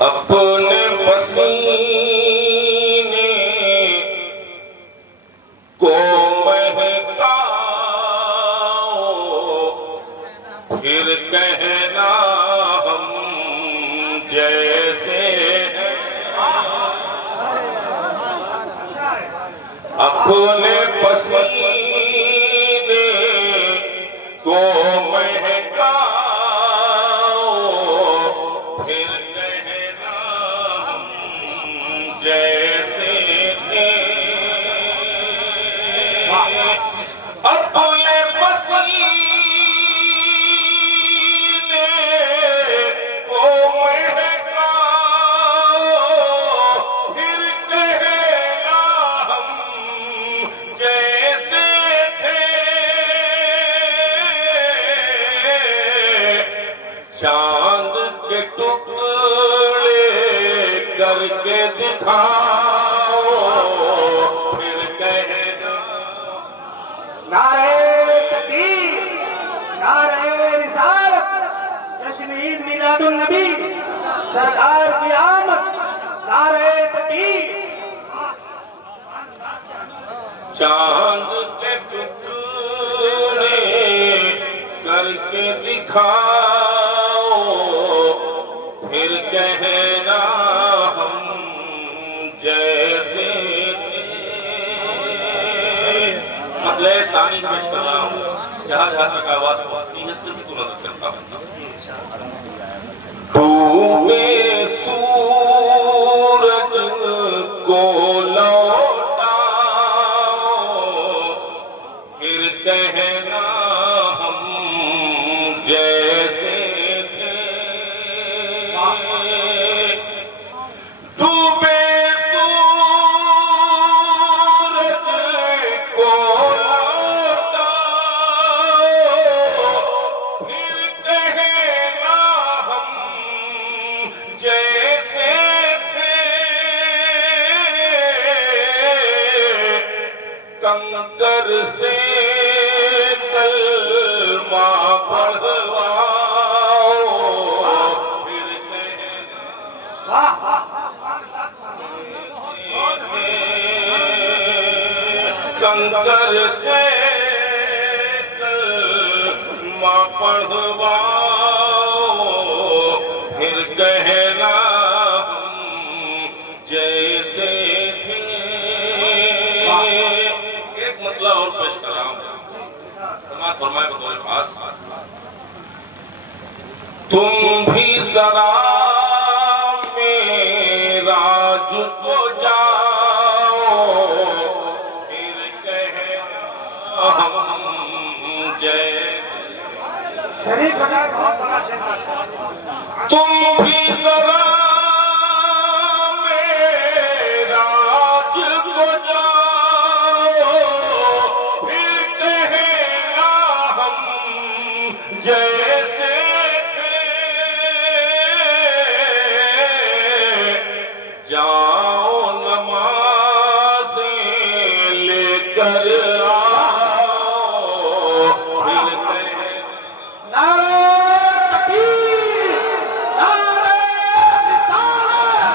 اپنے پسینے کو مہکاؤ پھر کہنا ہم جیسے ہیں اپنے پسینے کو مہکاؤ پھر کہنا ہم جیسے تھے اپنے پسینے کو مہکاؤ پھر کہنا ہم جیسے تھے چاند کے ٹکڑے کر کے دکھاؤ پھر کہنا نعرہ تکبیر، نعرہ رسالت، جشن عید میلاد النبی، سرکار کی آمد، نعرہ تکبیر۔ چاند کے ٹکڑے کر کے دکھاؤ پھر کہنا ہم جیسے تھے مطلع ثانی پیش کر رہا ہوں جہاں جہاں تک آواز پہنچتی ہے صرف تو نظر کرتا ہوں ڈوبے سورج کو لوٹاؤ پھر کہنا ہم جیسے تھے ڈوبے سورج کو لوٹاؤ پھر کہنا ہم جیسے تھے کنکر سے کلمہ پڑھواؤ پھر کہنا کنکر سے کلمہ پڑھواؤ پھر کہنا ہم جیسے تھے ایک مطلع اور پیش کر رہا ہوں سماعت فرمائے بطور خاص تم بھی ذرا معراج کو جاؤ پھر کہنا ہم جیسے شریف بنا بہت بڑا شہر تم بھی ذرا معراج کو جاؤ پھر کہنا ہم جیسے تھے جاؤ نمازیں لے کر آؤ پھر کہنا نعرہ تکبیر، نعرہ رسالت،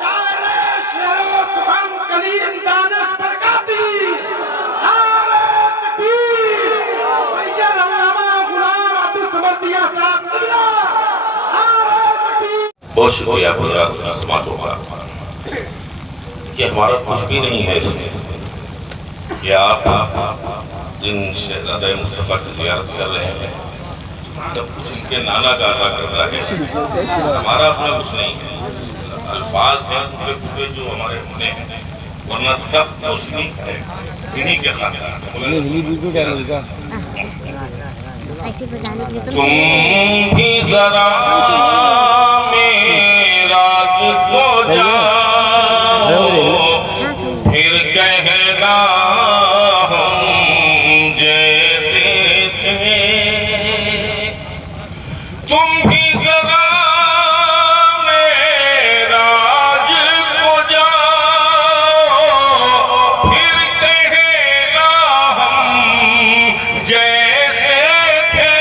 شاعر شعر سخن کلیم دانش برکاتی، نعرہ تکبیر، سید علامہ غلام عبدالصمد میاں صاحب قبلہ، نعرہ تکبیر۔ بہت شکریہ حضرات سماعتوں کا کہ ہمارا کچھ بھی نہیں ہے اس میں کہ آپ جن شہزادہ مصطفیٰ کی زیارت کر رہے ہیں سب کچھ ان کے نانا کا ادا کرتا ہے ہمارا اپنا کچھ نہیں ہے الفاظ ہیں پورے پورے جو ہمارے اپنے ہیں ورنہ سب توسیق ہے انہی کے خاندان تم بھی ذرا معراج کو جاؤ پھر کہنا ہم جیسے تھے تم بھی ذرا معراج کو جاؤ پھر کہنا ہم جیسے تھے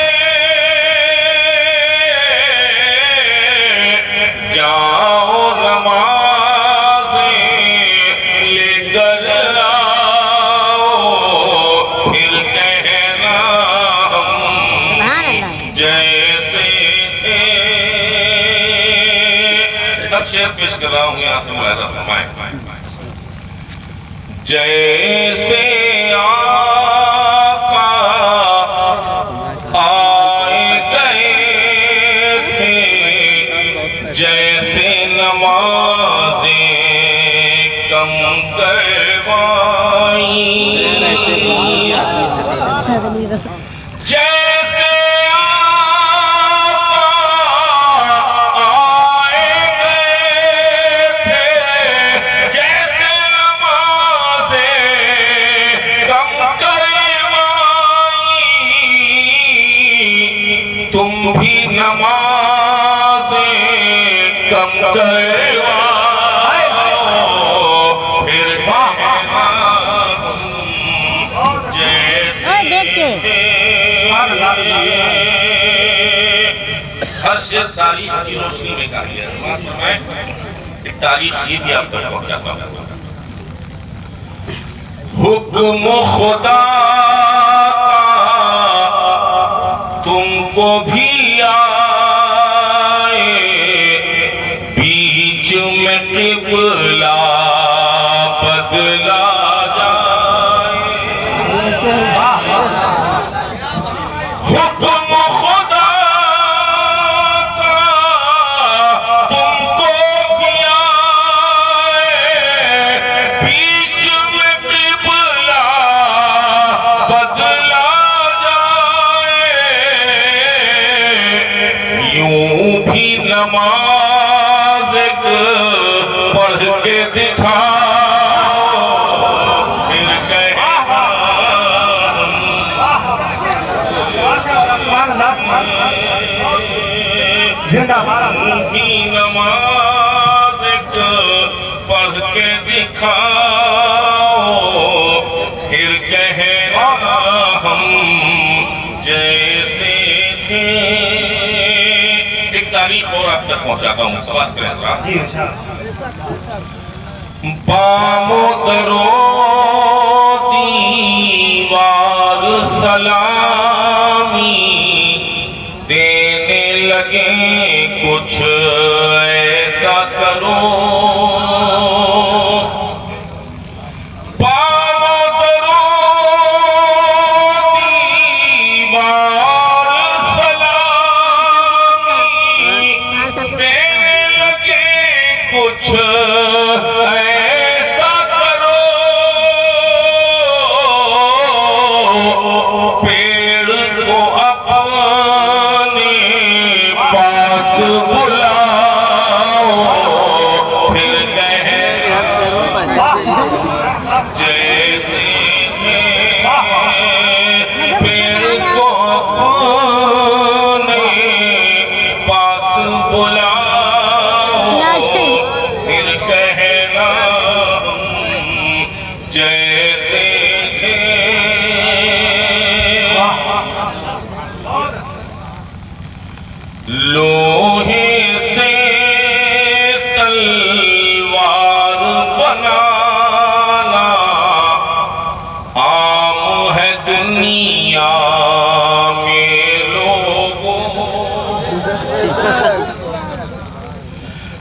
جیسے تھے. شعر پیش کر رہا ہوں یہاں سے ملاحظہ فرمائیں. جیسے آقا آئے گئے تھے جیسے نمازیں کم کروائیں. جیسے آقا آئے گئے تھے جیسے نمازیں کم کروائیں. تم بھی نمازیں کم کروائیں پھر جیسے ہر شعر تاریخ کی روشنی میں کہا گیا ہے. ایک تاریخ یہ بھی آپ تک پہنچاتا ہوں. حکم خدا کا تم کو بھی آئے بیچ میں قبلہ بدلا جائے. حکم خدا کا تم کو بھی آئے بیچ میں قبلہ بدلا جائے. یوں بھی نماز ایک پڑھ کے دکھاؤ پھر کہنا کی نماز ایک پڑھ کے دکھاؤ پھر کہنا ہم جیسے تھے. ایک تاریخ اور آپ تک پہنچاتا ہوں. سوال کریں حضرات. بام و درو دیوار سلامی دینے لگے کچھ ایسا کرو. بام و درو دیوار سلامی دینے لگے کچھ ایسا کرو. پیڑ کو اپنے پاس بلاؤ پھر کہنا جیسے تھے. پیڑ کو اپنے پاس بلاؤ پھر کہنا جیسے تھے. لوہے سے تلوار بنانا عام ہے دنیا میں لوگوں.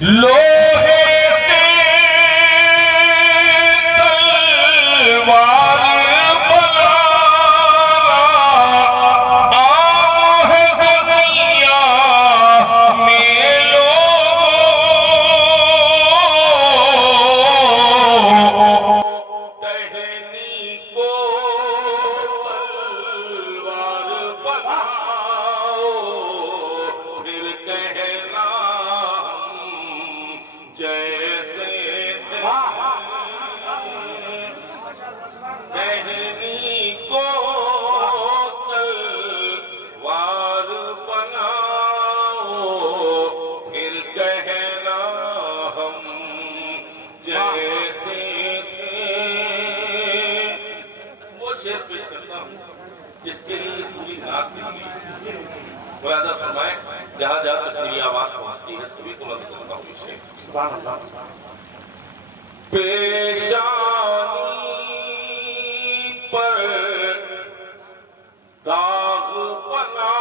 لوہے سے تلوار بنانا عام ہے دنیا میں لوگوں. ٹہنی کو تلوار بناؤ پھر کہنا جیسے ٹہنی کو تلوار بناؤ پھر کہنا ہم جیسے تھے. وہ شعر پیش کرتا ہوں جس کے لیے پوری رات نکلی. ملاحظہ فرمائیں جہاں جہاں تک میری آواز پہنچتی ہے سبھی کو میں بتاتا ہوں. اس شعر سبحان اللہ. پیشانی پر داغ بنا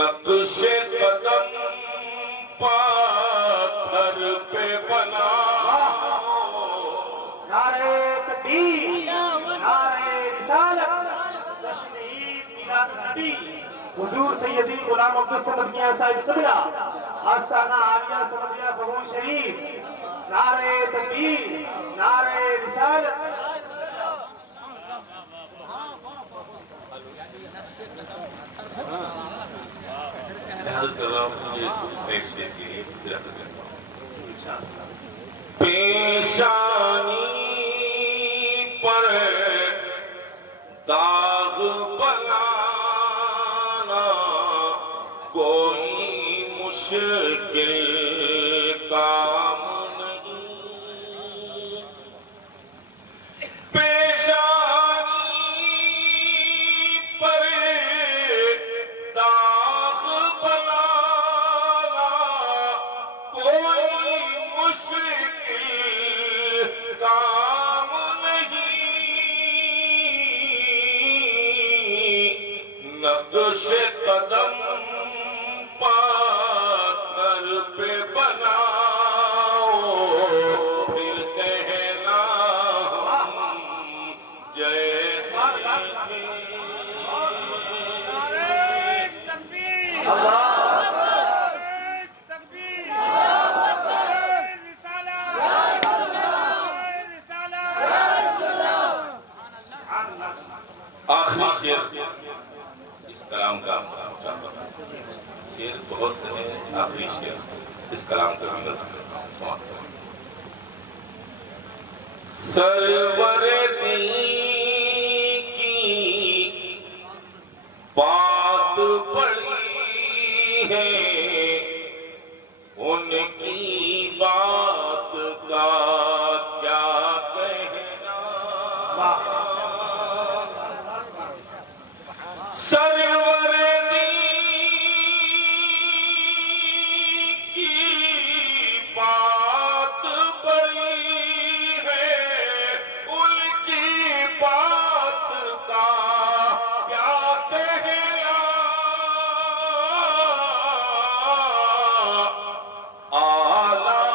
نقش قدم پاتھر پہ بنا نعرہ تکبیر، نعرہ رسالت، جشن عید میلاد النبی حضور سیدی غلام عبدالصمد میاں صاحب قبلہ آستانہ عالیہ سمدیہ فغون شریف، نعرہ تکبیر، نعرہ رسالت۔ پیشانی پر داغ بنانا کوئی مشکل کام نہیں، پیشانی پر داغ بنانا کوئی مشکل کام نہیں، نقش قدم پاتھر پہ بناؤ پھر کہنا ہم جیسے تھے۔ آخری شعر اس کلام کا شعر بہت سے ہیں، آخری شعر اس کلام کا سرور دین کی بات پڑی ہے، ان کی بات کا کیا کہنا، سرور دین کی بات بڑی ہے، ان کی بات کا کیا کہنا، اعلیٰ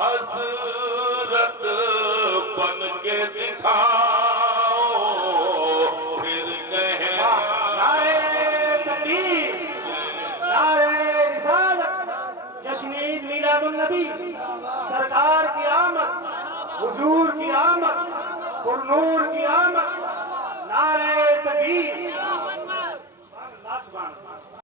حضرت بن کے دکھاؤ پھر کہنا، جشن عید میلاد النبی، سرکار کی آمد، حضور کی آمد، پر نور کی آمد، نعرہ تکبیر،